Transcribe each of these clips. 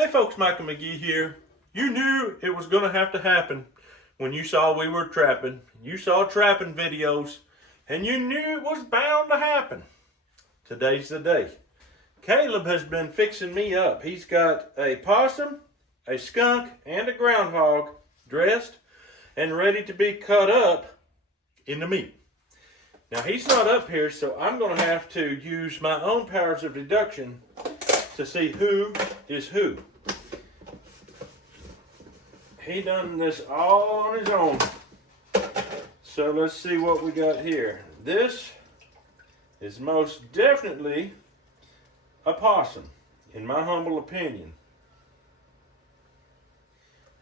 Hey folks, Michael McGee here. You knew it was going to have to happen when you saw we were trapping. You saw trapping videos and you knew it was bound to happen. Today's the day. Caleb has been fixing me up. He's got a possum, a skunk, and a groundhog dressed and ready to be cut up into meat. Now he's not up here, so I'm going to have to use my own powers of deduction to see who is who. He done this all on his own. So let's see what we got here. This is most definitely a possum, in my humble opinion.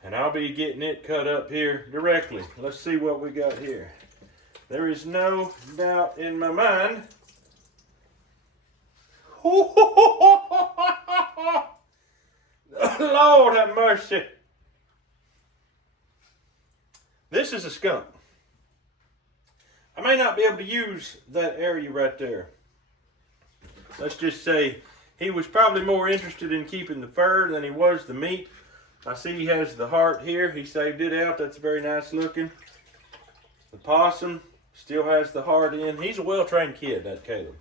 And I'll be getting it cut up here directly. Let's see what we got here. There is no doubt in my mind. Lord have mercy. This is a skunk. I may not be able to use that area right there. Let's just say he was probably more interested in keeping the fur than he was the meat. I see he has the heart here. He saved it out. That's very nice looking. The possum still has the heart in. He's a well-trained kid, that Caleb.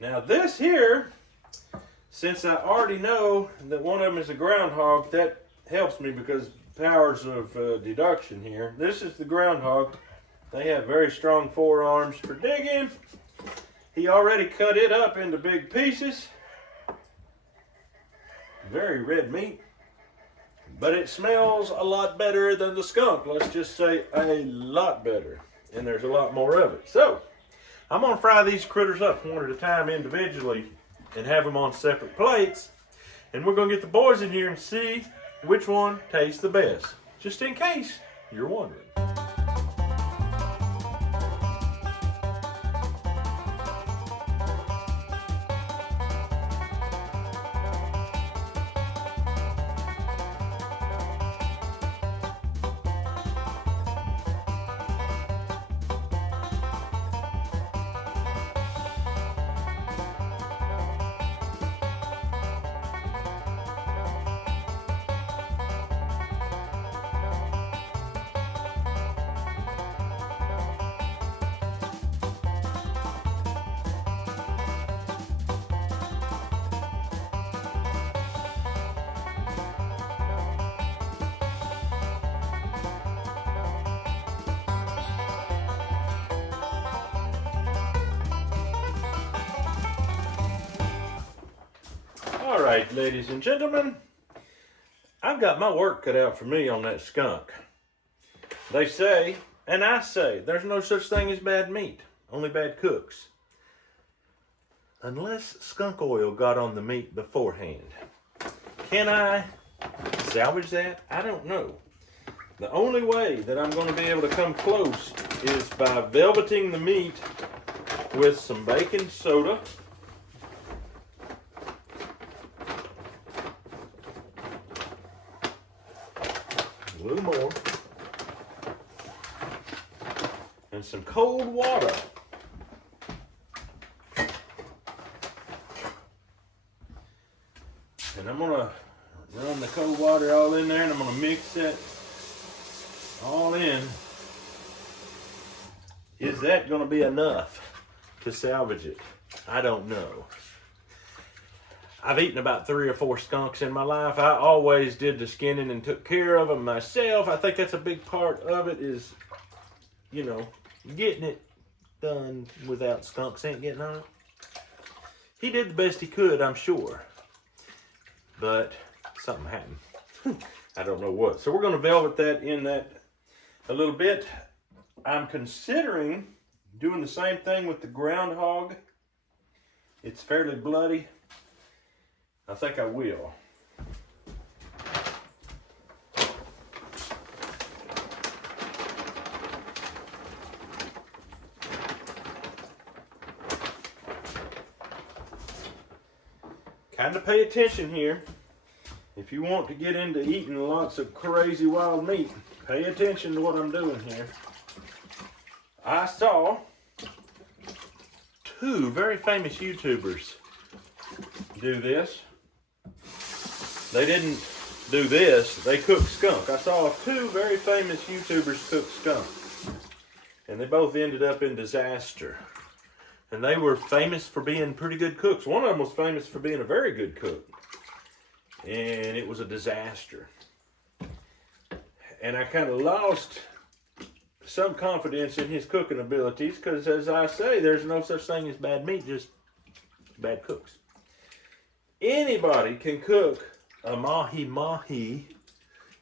Now this here, since I already know that one of them is a groundhog, that helps me because powers of deduction here. This is the groundhog. They have very strong forearms for digging. He already cut it up into big pieces. Very red meat. But it smells a lot better than the skunk. Let's just say a lot better. And there's a lot more of it. So, I'm going to fry these critters up one at a time individually and have them on separate plates. And we're going to get the boys in here and see which one tastes the best. Just in case you're wondering. All right, ladies and gentlemen, I've got my work cut out for me on that skunk. They say, and I say, there's no such thing as bad meat, only bad cooks. Unless skunk oil got on the meat beforehand. Can I salvage that? I don't know. The only way that I'm going to be able to come close is by velveting the meat with some baking soda. A little more, and some cold water. And I'm gonna run the cold water all in there, and I'm gonna mix that all in. Is that gonna be enough to salvage it? I don't know. I've eaten about 3 or 4 skunks in my life. I always did the skinning and took care of them myself. I think that's a big part of it is, you know, getting it done without skunks ain't getting on it. He did the best he could, I'm sure. But something happened. I don't know what. So we're going to velvet that in that a little bit. I'm considering doing the same thing with the groundhog. It's fairly bloody. I think I will. Kind of pay attention here. If you want to get into eating lots of crazy wild meat, pay attention to what I'm doing here. I saw 2 very famous YouTubers do this. they didn't do this. They cooked skunk. I saw 2 very famous YouTubers cook skunk. And they both ended up in disaster. And they were famous for being pretty good cooks. One of them was famous for being a very good cook. And it was a disaster. And I kind of lost some confidence in his cooking abilities because, as I say, there's no such thing as bad meat, just bad cooks. Anybody can cook a mahi-mahi.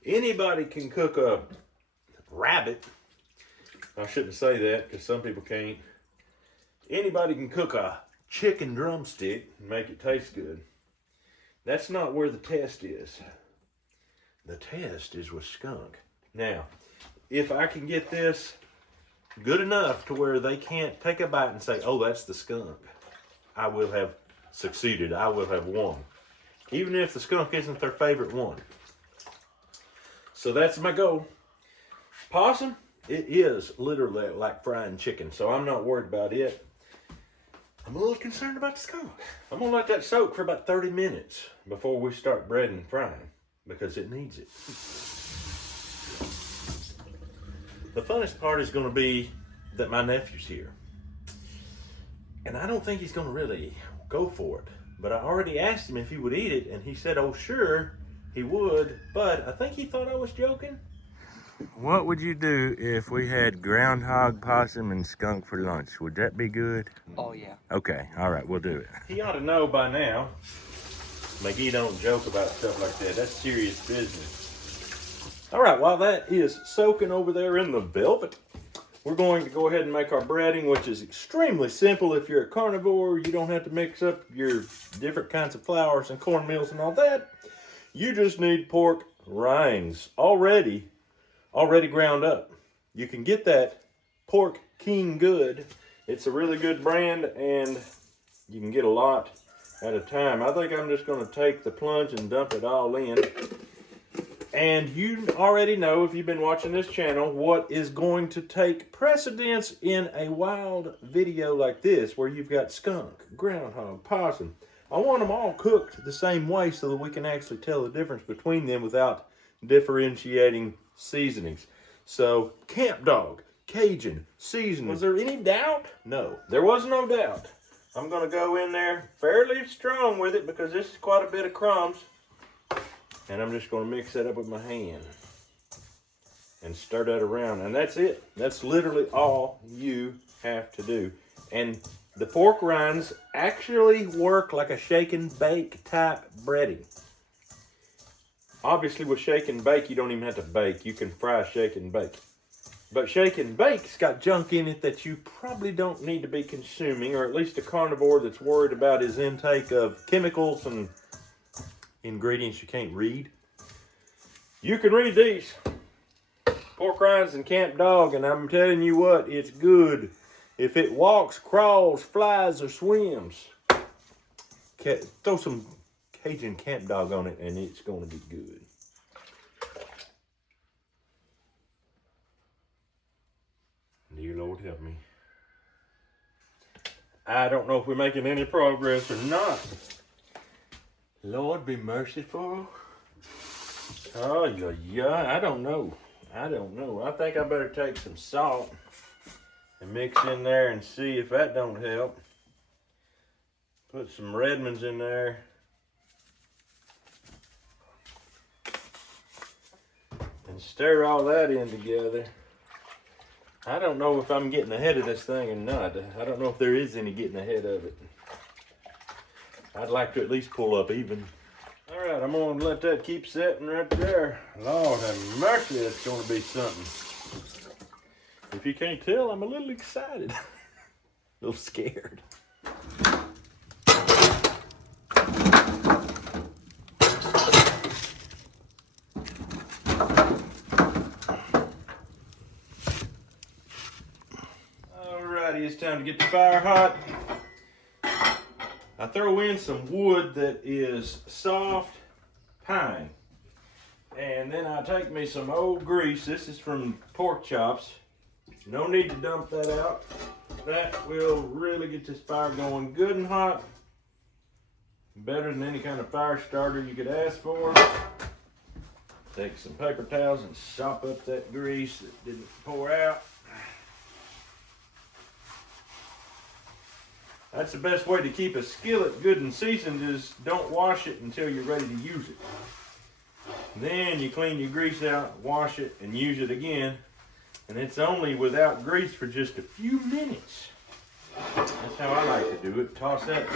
Anybody can cook a rabbit. I shouldn't say that because some people can't. Anybody can cook a chicken drumstick and make it taste good. That's not where the test is. The test is with skunk. Now, if I can get this good enough to where they can't take a bite and say, oh, that's the skunk, I will have succeeded. I will have won. Even if the skunk isn't their favorite one. So that's my goal. Possum, it is literally like frying chicken, so I'm not worried about it. I'm a little concerned about the skunk. I'm gonna let that soak for about 30 minutes before we start breading and frying because it needs it. The funnest part is gonna be that my nephew's here. And I don't think he's gonna really go for it. But I already asked him if he would eat it, and he said, oh, sure, he would. But I think he thought I was joking. What would you do if we had groundhog, possum, and skunk for lunch? Would that be good? Oh, yeah. Okay, all right, we'll do it. He ought to know by now. McGee don't joke about stuff like that. That's serious business. All right, while that is soaking over there in the velvet, we're going to go ahead and make our breading, which is extremely simple. If you're a carnivore, you don't have to mix up your different kinds of flours and cornmeals and all that. You just need pork rinds already ground up. You can get that Pork King Good. It's a really good brand, and you can get a lot at a time. I think I'm just going to take the plunge and dump it all in. And you already know, if you've been watching this channel, what is going to take precedence in a wild video like this, where you've got skunk, groundhog, possum. I want them all cooked the same way so that we can actually tell the difference between them without differentiating seasonings. So, camp dog, Cajun, seasoning. Was there any doubt? No, there was no doubt. I'm going to go in there fairly strong with it because this is quite a bit of crumbs. And I'm just going to mix that up with my hand and stir that around. And that's it. That's literally all you have to do. And the pork rinds actually work like a shake and bake type breading. Obviously with shake and bake, you don't even have to bake. You can fry, shake and bake. But shake and bake's got junk in it that you probably don't need to be consuming, or at least a carnivore that's worried about his intake of chemicals and ingredients you can't read. You can read these. Pork rinds and camp dog, and I'm telling you what, it's good. If it walks, crawls, flies, or swims, throw some Cajun camp dog on it and it's going to be good. Dear Lord, help me. I don't know if we're making any progress or not. Lord, be merciful. Oh, yeah, I don't know. I think I better take some salt and mix in there and see if that don't help. Put some Redmonds in there. And stir all that in together. I don't know if I'm getting ahead of this thing or not. I don't know if there is any getting ahead of it. I'd like to at least pull up even. All right, I'm going to let that keep setting right there. Lord have mercy, that's going to be something. If you can't tell, I'm a little excited. A little scared. Alrighty, it's time to get the fire hot. I throw in some wood that is soft pine. And then I take me some old grease. This is from pork chops. No need to dump that out. That will really get this fire going good and hot. Better than any kind of fire starter you could ask for. Take some paper towels and sop up that grease that didn't pour out. That's the best way to keep a skillet good and seasoned, is don't wash it until you're ready to use it. Then you clean your grease out, wash it, and use it again. And it's only without grease for just a few minutes. That's how I like to do it. Toss that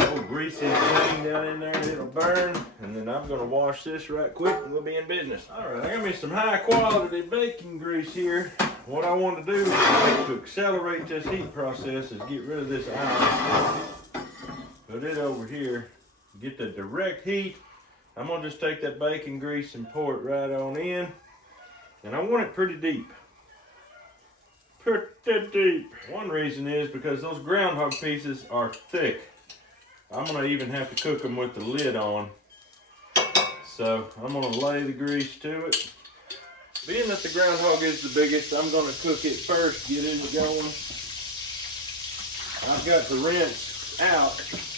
old greasy thing down in there, it'll burn. And then I'm gonna wash this right quick and we'll be in business. All right, I got me some high quality baking grease here. What I want to do to accelerate this heat process is get rid of this iron. Put it over here, get the direct heat. I'm gonna just take that bacon grease and pour it right on in. And I want it pretty deep. Pretty deep. One reason is because those groundhog pieces are thick. I'm gonna even have to cook them with the lid on. So I'm gonna lay the grease to it. Being that the groundhog is the biggest, I'm gonna cook it first, get it going. I've got to rinse out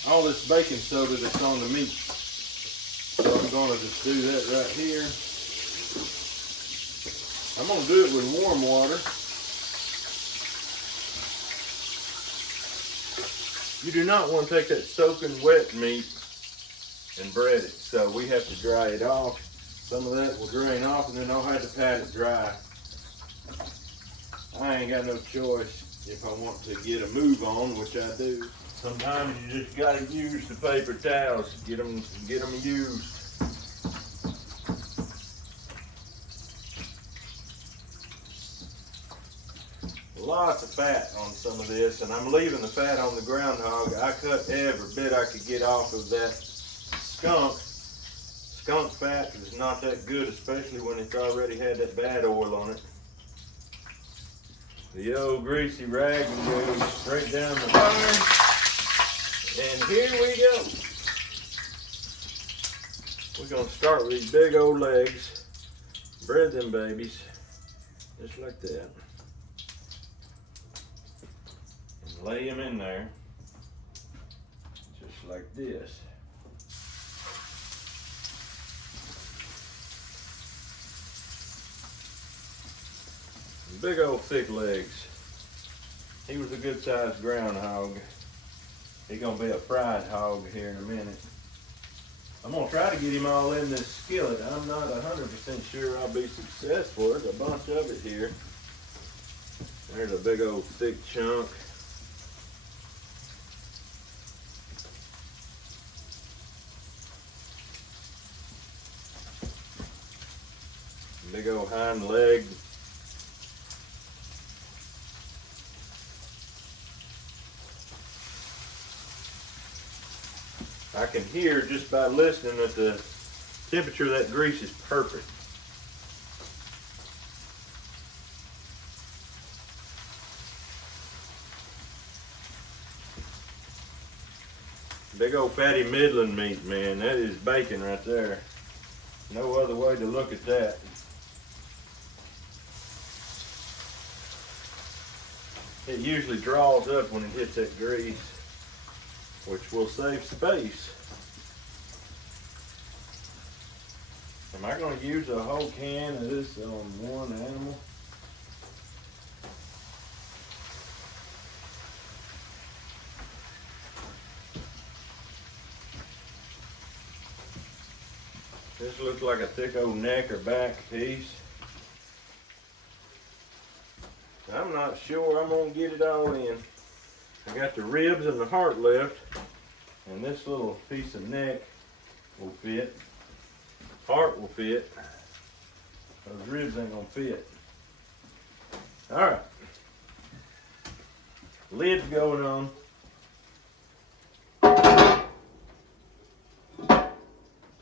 all this baking soda that's on the meat. So I'm gonna just do that right here. I'm gonna do it with warm water. You do not want to take that soaking wet meat and bread it. So we have to dry it off. Some of that will drain off and then I'll have to pat it dry. I ain't got no choice if I want to get a move on, which I do. Sometimes you just gotta use the paper towels, get them used. Lots of fat on some of this, and I'm leaving the fat on the groundhog. I cut every bit I could get off of that skunk. Skunk fat is not that good, especially when it's already had that bad oil on it. The old greasy rag goes straight down the fire. And here we go. We're gonna start with these big old legs. Bread them babies, just like that. And lay them in there, just like this. Big old thick legs. He was a good sized groundhog. He's gonna be a fried hog here in a minute. I'm gonna try to get him all in this skillet. I'm not 100% sure I'll be successful. There's a bunch of it here. There's a big old thick chunk. Big old hind leg. I can hear just by listening that the temperature of that grease is perfect. Big old fatty Midland meat, man. That is bacon right there. No other way to look at that. It usually draws up when it hits that grease, which will save space. Am I going to use a whole can of this on one animal? This looks like a thick old neck or back piece. I'm not sure I'm going to get it all in. I got the ribs and the heart left, and this little piece of neck will fit. Heart will fit. Those ribs ain't gonna fit. All right. Lid's going on.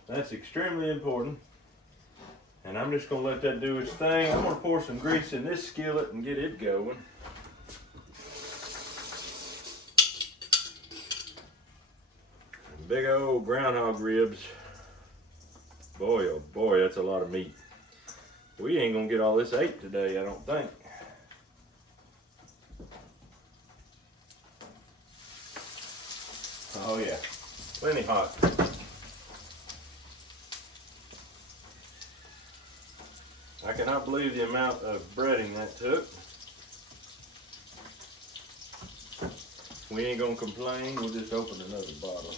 That's extremely important. And I'm just gonna let that do its thing. I'm gonna pour some grease in this skillet and get it going. Big old groundhog ribs. Boy, oh boy, that's a lot of meat. We ain't gonna get all this ate today, I don't think. Oh yeah. Plenty hot. I cannot believe the amount of breading that took. We ain't gonna complain, we'll just open another bottle.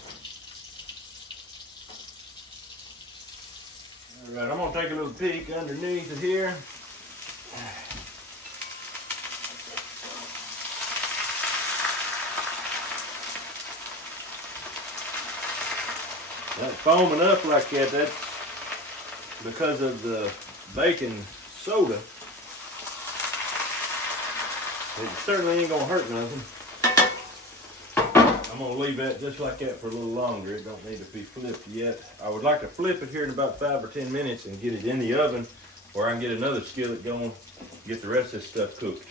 All right, I'm gonna take a little peek underneath it here. That foaming up like that, that's because of the baking soda. It certainly ain't gonna hurt nothing. I'm gonna leave that just like that for a little longer. It don't need to be flipped yet. I would like to flip it here in about 5 or 10 minutes and get it in the oven, or I can get another skillet going, get the rest of this stuff cooked.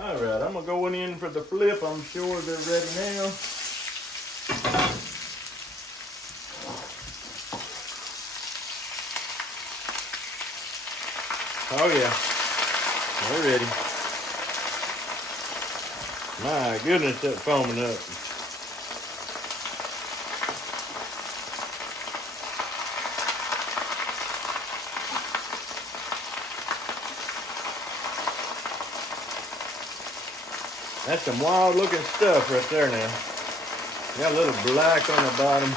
All right, I'm gonna go in for the flip. I'm sure they're ready now. Oh yeah, they're ready. My goodness, that foaming up. That's some wild looking stuff right there now. Got a little black on the bottom.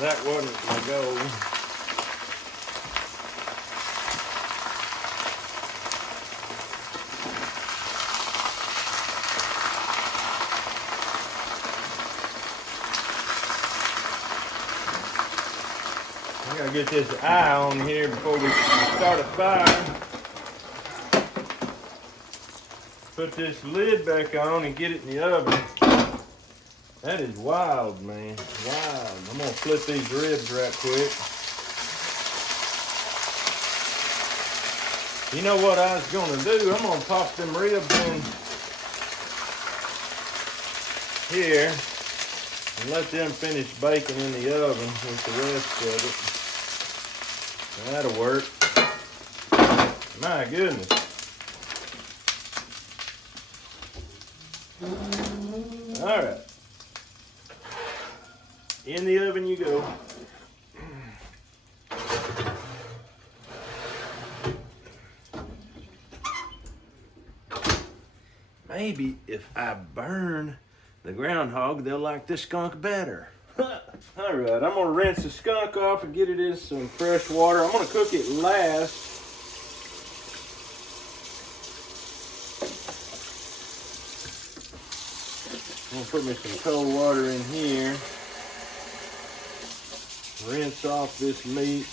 That wasn't my goal. I gotta get this eye on here before we start a fire. Put this lid back on and get it in the oven. That is wild, man. Wild. I'm gonna flip these ribs right quick. You know what I was gonna do? I'm gonna pop them ribs in here and let them finish baking in the oven with the rest of it. That'll work. My goodness. All right. In the oven you go. Maybe if I burn the groundhog, they'll like the skunk better. All right, I'm gonna rinse the skunk off and get it in some fresh water. I'm gonna cook it last. I'm gonna put me some cold water in here. Rinse off this meat.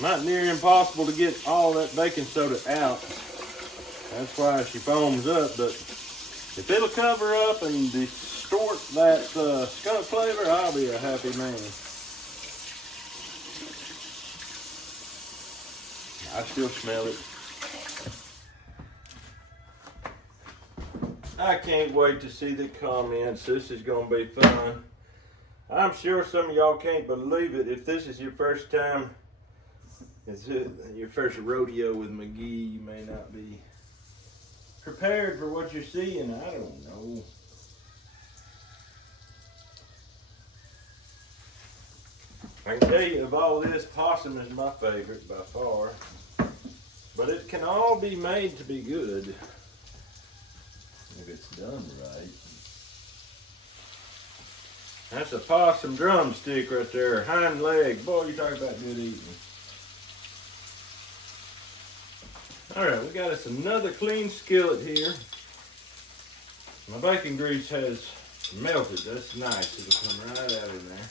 Not near impossible to get all that baking soda out. That's why she foams up, but if it'll cover up and distort that skunk flavor, I'll be a happy man. I still smell it. I can't wait to see the comments. This is gonna be fun. I'm sure some of y'all can't believe it. If this is your first time, it's your first rodeo with McGee, you may not be prepared for what you're seeing. I don't know. I can tell you, of all this, possum is my favorite by far. But it can all be made to be good if it's done right. That's a possum drumstick right there, hind leg. Boy, you talk about good eating. All right, we got us another clean skillet here. My bacon grease has melted. That's nice. It'll come right out of there.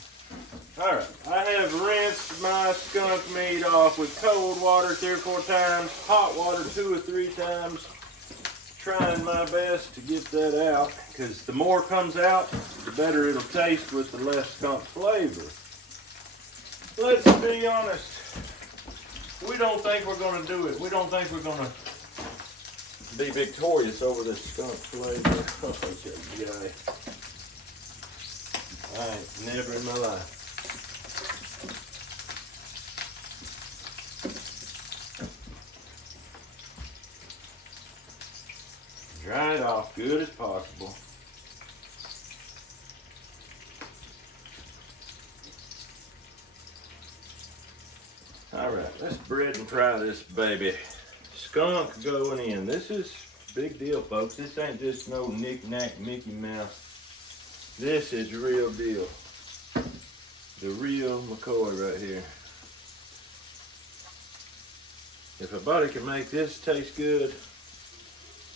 All right, I have rinsed my skunk meat off with cold water 3 or 4 times, hot water 2 or 3 times. Trying my best to get that out, because the more comes out, the better it'll taste with the less skunk flavor. Let's be honest. We don't think we're going to do it. We don't think we're going to be victorious over this skunk flavor. Oh, yeah. I ain't never in my life. Dry it off good as possible. All right, let's bread and fry this baby. Skunk going in. This is a big deal, folks. This ain't just no knick-knack Mickey Mouse. This is the real deal. The real McCoy right here. If a buddy can make this taste good,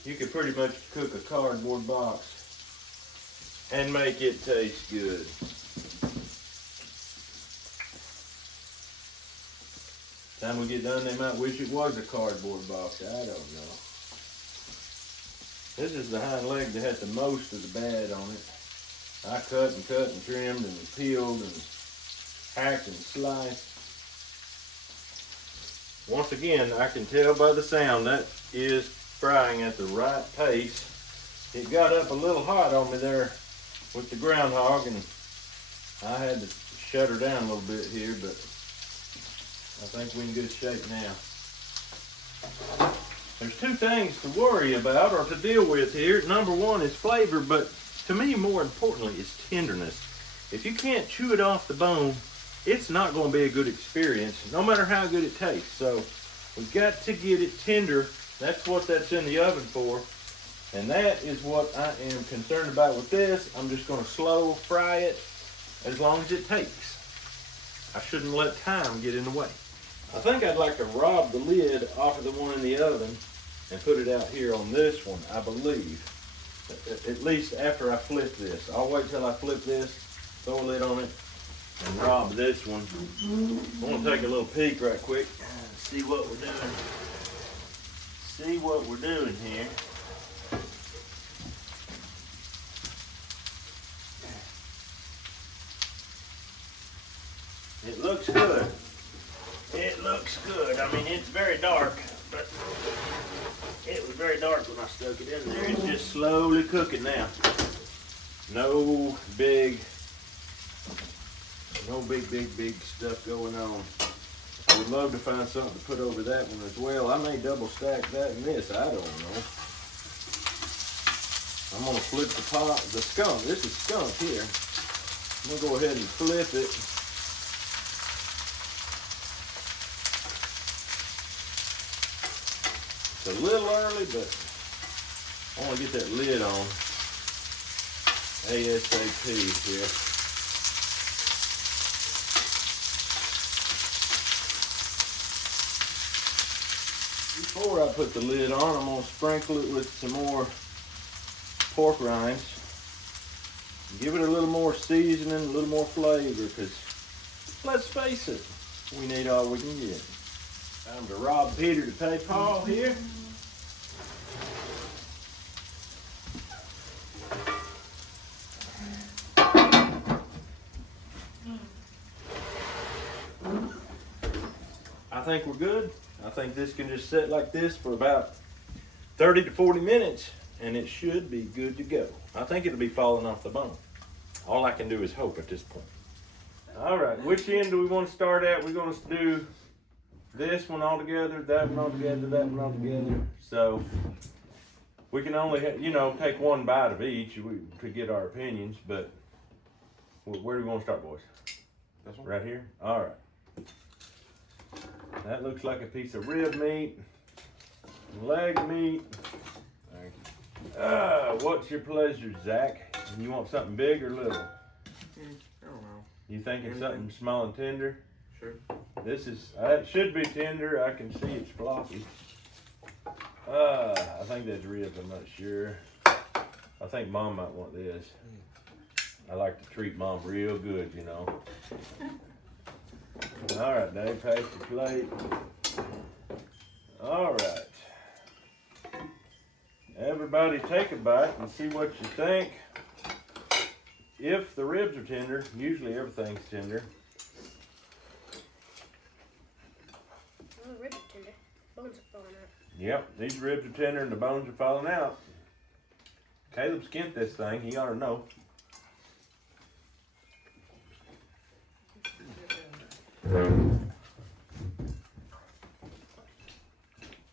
you can pretty much cook a cardboard box and make it taste good. Time we get done, they might wish it was a cardboard box. I don't know. This is the hind leg that had the most of the bad on it. I cut and trimmed and peeled and hacked and sliced. Once again, I can tell by the sound that is frying at the right pace. It got up a little hot on me there with the groundhog, and I had to shut her down a little bit here, but I think we're in good shape now. There's two things to worry about or to deal with here. Number one is flavor, but to me, more importantly, is tenderness. If you can't chew it off the bone, it's not going to be a good experience, no matter how good it tastes. So we've got to get it tender. That's what that's in the oven for. And that is what I am concerned about with this. I'm just going to slow fry it as long as it takes. I shouldn't let time get in the way. I think I'd like to rob the lid off of the one in the oven and put it out here on this one, I believe. At least after I flip this. I'll wait till I flip this, throw a lid on it, and rob this one. I want to take a little peek right quick and see what we're doing. See what we're doing here. It looks good. It looks good. I mean, it's very dark, but it was very dark when I stuck it in there. It's just slowly cooking now. No big stuff going on. I would love to find something to put over that one as well. I may double stack that and this, I don't know. I'm gonna flip the skunk. This is skunk here. I'm gonna go ahead and flip it. It's a little early, but I want to get that lid on ASAP here. Before I put the lid on, I'm going to sprinkle it with some more pork rinds. Give it a little more seasoning, a little more flavor, because let's face it, we need all we can get. Time to rob Peter to pay Paul here. I think we're good. I think this can just sit like this for about 30 to 40 minutes and it should be good to go. I think it'll be falling off the bone. All I can do is hope at this point. All right, which end do we want to start at? We're going to do this one all together, that one all together, that one all together. So we can only, take one bite of each to get our opinions, but where do we want to start, boys? This one? Right here? All right. That looks like a piece of rib meat, leg meat. Thank you. What's your pleasure, Zach? You want something big or little? I don't know. You thinking something small and tender? Sure. This is, it should be tender. I can see it's floppy. I think that's ribs, I'm not sure. I think Mom might want this. I like to treat Mom real good, All right, Dave, pass the plate. All right. Everybody take a bite and see what you think. If the ribs are tender, usually everything's tender. Oh, ribs are tender. Bones are falling out. Yep, these ribs are tender and the bones are falling out. Caleb skinned this thing, he ought to know.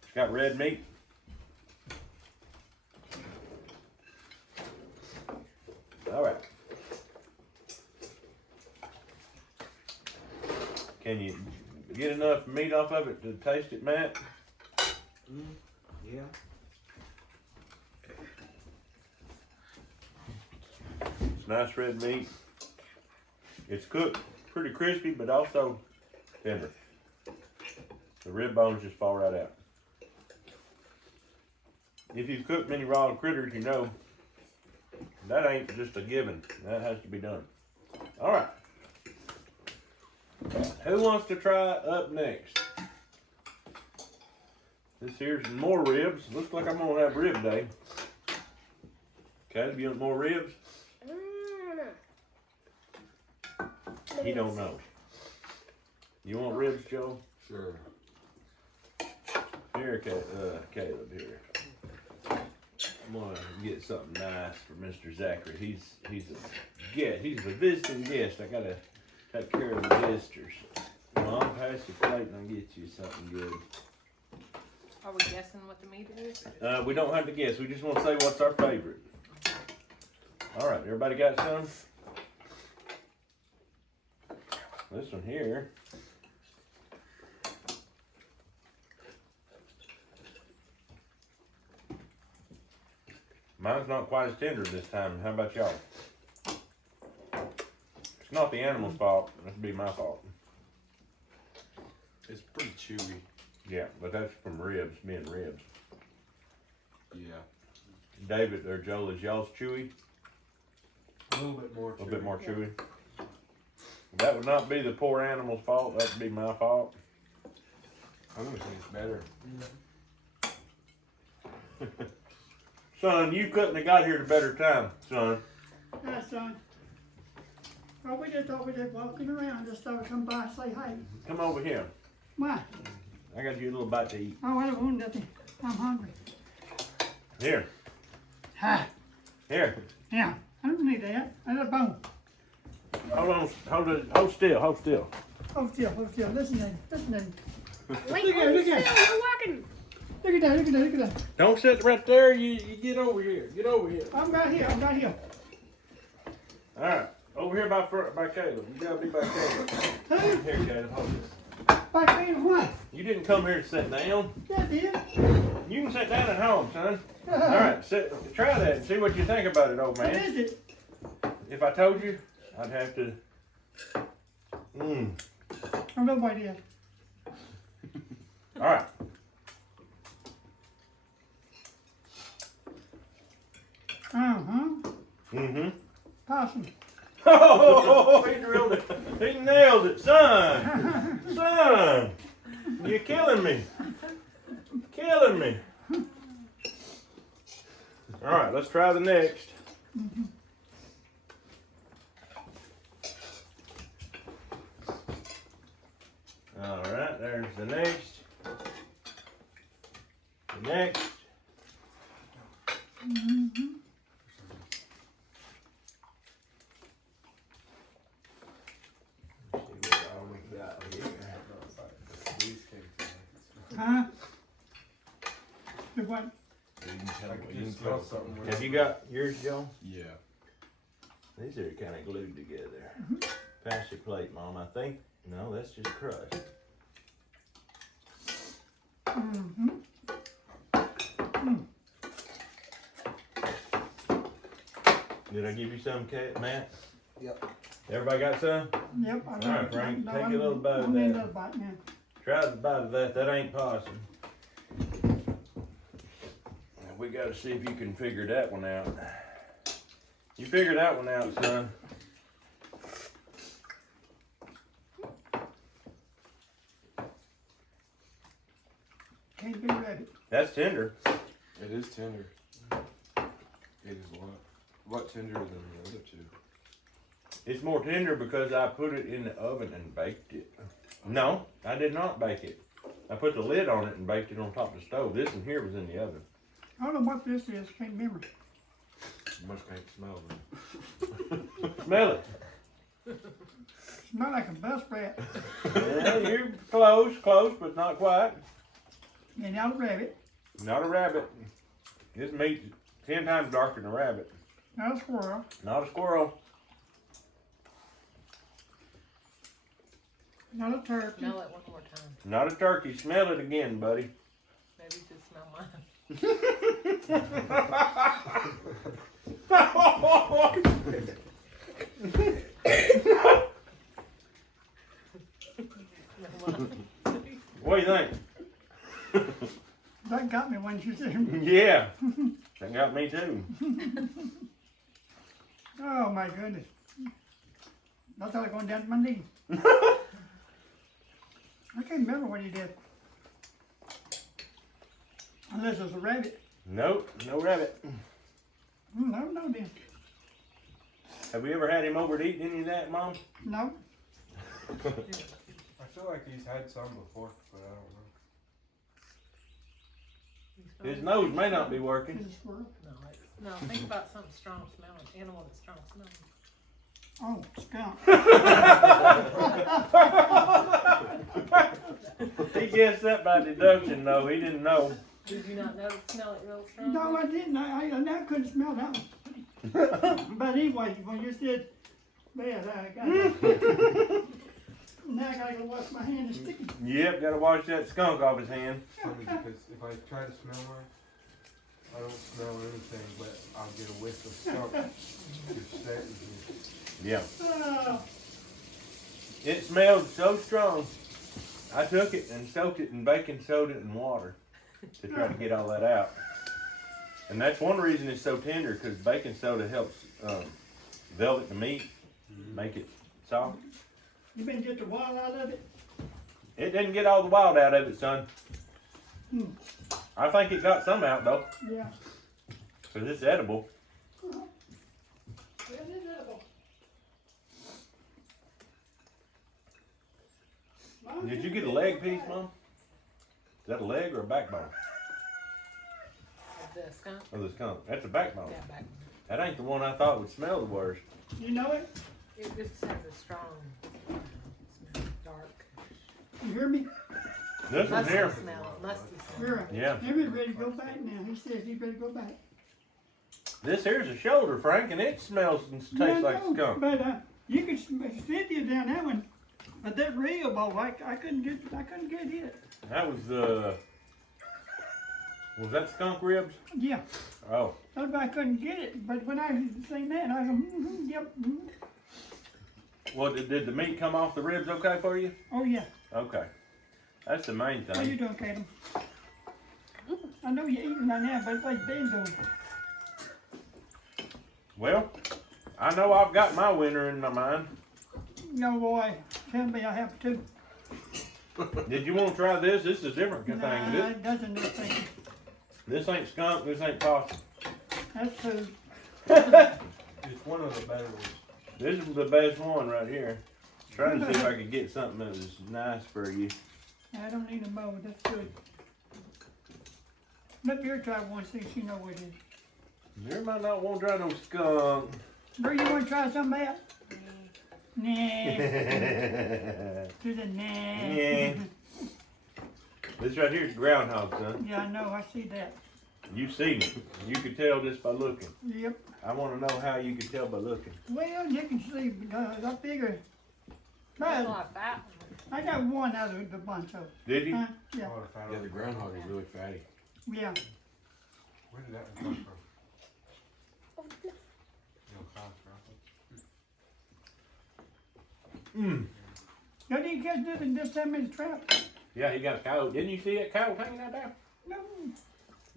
It's got red meat. All right. Can you get enough meat off of it to taste it, Matt? Yeah. It's nice red meat. It's cooked pretty crispy, but also tender. The rib bones just fall right out. If you've cooked many raw critters, you know that ain't just a given. That has to be done. All right. Who wants to try up next? This here's more ribs. Looks like I'm gonna have rib day. Okay, you want more ribs? He don't know. You want ribs, Joe? Sure. Here, Caleb, here. I'm gonna get something nice for Mr. Zachary. He's a guest. He's a visiting guest. I gotta take care of the visitors. Mom, pass your plate and I'll get you something good. Are we guessing what the meat is? We don't have to guess. We just want to say what's our favorite. All right, everybody got some? This one here. Mine's not quite as tender this time. How about y'all? It's not the animal's fault. That'd be my fault. It's pretty chewy. Yeah, but that's from ribs, being ribs. Yeah. David or Joel, is y'all's chewy? A little bit more A little bit more chewy. That would not be the poor animal's fault. That would be my fault. I'm gonna think it's better. Son, you couldn't have got here at a better time, son. Yeah, son. Well, we just thought we just walking around, just thought we'd come by and say hi. Come over here. Why? I got you a little bite to eat. Oh, I don't want nothing. I'm hungry. Here. Hi. Here. Yeah, I don't need that. I got a bone. Hold on. Hold still. Hold still. Hold still, hold still. Listen to me. Listen to me. Wait, Look at hold it, still, look at you're walking. Look at that, look at that, look at that. Don't sit right there. You get over here. Get over here. I'm right here, I'm right here. All right. Over here by Caleb. You gotta be by Caleb. Who? Here, Caleb. Hold this. Back there, what? You didn't come here to sit down. Yeah, I did. You can sit down at home, son. All right. Try that and see what you think about it, old What man. is it? If I told you, I'd have to. I don't know what it is. All right. Mm-hmm. Possum. Oh, he drilled it. He nailed it, son. Son, you're killing me. Killing me. All right, let's try the next. All right, there's the next. The next. Huh? The what? Have you got yours, Joe? Yeah. These are kind of glued together. Pass your plate, Mom. I think, no, that's just crust. Did I give you some, Matt? Yep. Everybody got some? Yep. I All right, Frank, no, take I a little bite of I need that. another bite now. Try the bite of that. That ain't possum. We got to see if you can figure that one out. You figure that one out, son. Can't be rabbit. That's tender. It is tender. It is a lot tenderer than the other two. It's more tender because I put it in the oven and baked it. No, I did not bake it. I put the lid on it and baked it on top of the stove. This one here was in the oven. I don't know what this is. Can't remember. You must can't smell them. Smell it. Smell like a bus rat. Yeah, you're close, but not quite. And not a rabbit. Not a rabbit. This meat's 10 times darker than a rabbit. Not a squirrel. Not a squirrel. Not a turkey. Smell it one more time. Not a turkey. Smell it again, buddy. Maybe just smell mine. What do you think? That got me when you said, Yeah. That got me too. oh my goodness. I thought I was going down to my knee. I can't remember what he did. Unless it's a rabbit. Nope, no rabbit. I don't know then. Have we ever had him over to eat any of that, Mom? No. I feel like he's had some before, but I don't know. His nose may not be working. It's a squirrel. No, think about something strong smelling. Animal that's strong smelling. Oh, skunk. He guessed that by deduction, though. He didn't know. Did you not know smell it real strong? No, I didn't. I couldn't smell that one. But anyway, when you said, man, I got now I gotta go wash my hand. It's sticky. Yep, gotta wash that skunk off his hand. It's funny because if I try to smell her, I don't smell anything, but I'll get a whiff of skunk. It's starting to. Yeah. Oh, It smelled so strong. I took it and soaked it in baking soda and water to try to get all that out. And that's one reason it's so tender, because baking soda helps velvet the meat, make it soft. you been get the wild out of it? It didn't get all the wild out of it, son. Hmm. I think it got some out, though, Yeah. because it's edible. Yeah, it is edible. Did you get a leg piece, Mom? Is that a leg or a backbone? Of the skunk? Of the skunk. That's a backbone. Yeah, back. That ain't the one I thought would smell the worst. You know it? It just has a strong smell. Dark. You hear me? This one Musty here. smell. Musty smell. Sure. Yeah. He's ready to go back now. He says he's ready to go back. This here's a shoulder, Frank, and it smells and tastes Yeah, I like know, skunk. But you can fit you down that one. But that real bowl, I couldn't get it. That was was that skunk ribs? Yeah. Oh, That's why I couldn't get it. But when I seen that, I go, yep. well, did the meat come off the ribs okay for you? Oh yeah. Okay, that's the main What you thing. doing, Caleb? I know you're eating right now, but it's like Ben doing. Well, I know I've got my winner in my mind. No boy, tell me I have to. Did you want to try this? This is a different thing. Nah, it doesn't do thing. This ain't skunk. This ain't possum. That's food. It's one of the better ones. This is the best one right here. Trying to see if I could get something that was nice for you. I don't need a mold. That's good. Let Beer try one, see if she know what it is. You might not want to try no skunk. Beer, you want to try something else? Nah. Yeah. Do the nah. Yeah. This right here is groundhog, son. Yeah, I know. I see that. You've seen it. You could tell just by looking. Yep. I want to know how you could tell by looking. Well, you can see. I figure. That's a But lot of fat. I got one out of the bunch of. Did you? Yeah. A lot of fat Yeah, on the it. groundhog is really fatty. Yeah. Where did that one come from? No cost, Mm. Now, did you guys do this time in the trap? Yeah, he got a coat. Didn't you see that coat hanging out there? No,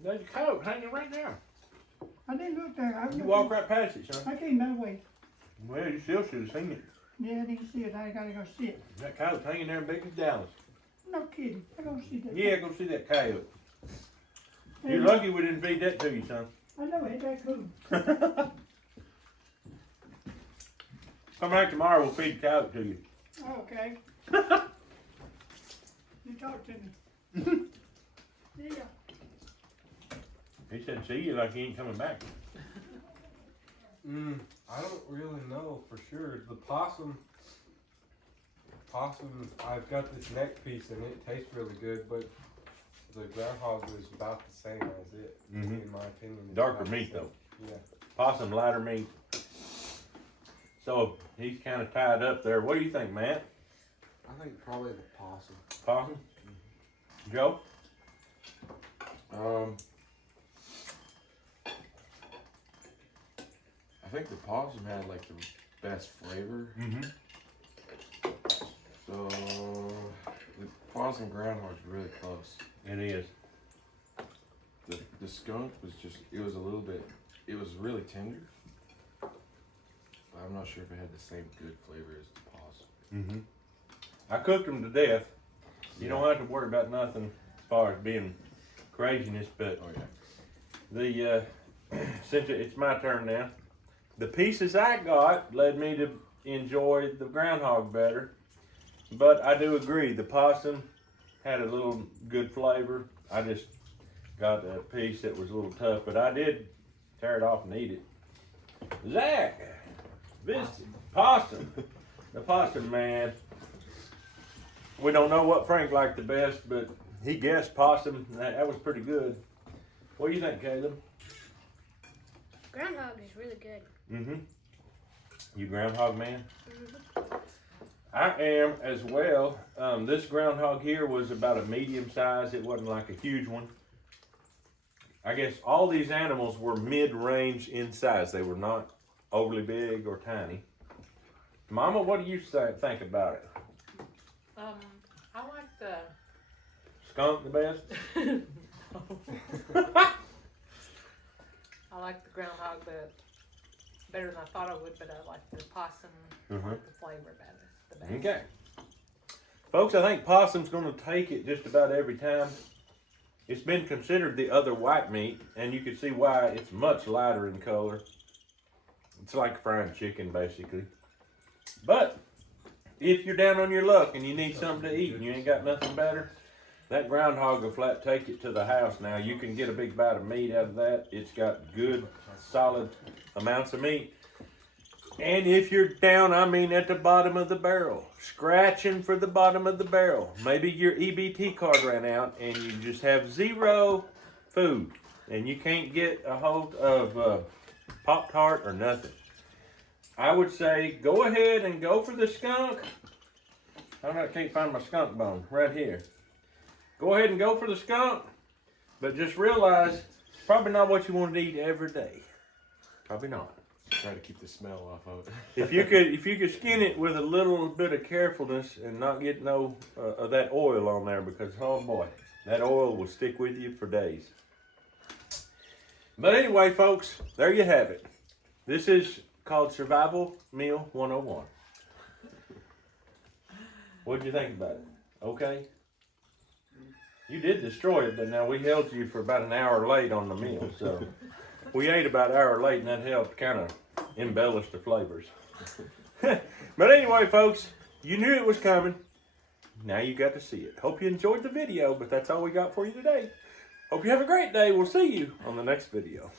There's a coat hanging right there. I didn't look there. You walk right past it, son. I came that way. Well, you still should have seen it. Yeah, I didn't see it. I gotta go see it. That coat's hanging there big as Dallas. No kidding. I gotta see that. Yeah, go see that coyote. Yeah, You're lucky we didn't feed that to you, son. I know, ain't that cool? Come back tomorrow, we'll feed the coyote to you. Okay. You talk to me. Yeah. He said, see you like he ain't coming back. I don't really know for sure. The possum, I've got this neck piece and it tastes really good, but the groundhog is about the same as it, Mhm. in my opinion. It's Darker about the meat, same. though. Yeah. possum lighter meat. So he's kind of tied up there. What do you think, Matt? I think probably the possum. Possum? Joe? I think the possum had like the best flavor. Mm-hmm. So the possum groundhog's really close. It is. The skunk was just, it was really tender. But I'm not sure if it had the same good flavor as the possum. Mm-hmm. I cooked them to death. You don't have to worry about nothing as far as being craziness, but Oh yeah. the since it's my turn now, the pieces I got led me to enjoy the groundhog better. But I do agree, the possum had a little good flavor. I just got a piece that was a little tough, but I did tear it off and eat it. Zach, this possum, the possum man. We don't know what Frank liked the best, but he guessed possum. That was pretty good. What do you think, Caleb? Groundhog is really good. Mm-hmm. You groundhog man? Mm-hmm. I am as well. This groundhog here was about a medium size. It wasn't like a huge one. I guess all these animals were mid-range in size. They were not overly big or tiny. Mama, what do you think about it? I like the Skunk the best? I like the groundhog better than I thought I would, but I like the possum. I Mhm. like the flavor better. The best. Okay. Folks, I think possum's going to take it just about every time. It's been considered the other white meat, and you can see why. It's much lighter in color. It's like frying chicken, basically. But if you're down on your luck and you need something to eat and you ain't got nothing better, that groundhog will flat take it to the house. Now, you can get a big bite of meat out of that. It's got good, solid amounts of meat. And if you're down, I mean at the bottom of the barrel, scratching for the bottom of the barrel. Maybe your EBT card ran out and you just have zero food and you can't get a hold of Pop-Tart or nothing. I would say go ahead and go for the skunk. I can't find my skunk bone right here. Go ahead and go for the skunk, but just realize it's probably not what you want to eat every day. Probably not. Try to keep the smell off of it. If you could skin it with a little bit of carefulness and not get no of that oil on there, because oh boy, that oil will stick with you for days. But anyway, folks, there you have it. This is called Survival Meal 101. What'd you think about it? Okay? You did destroy it, but now we held you for about an hour late on the meal, so we ate about an hour late, and that helped kind of embellish the flavors. But anyway, folks, you knew it was coming. Now you got to see it. Hope you enjoyed the video, but that's all we got for you today. Hope you have a great day. We'll see you on the next video.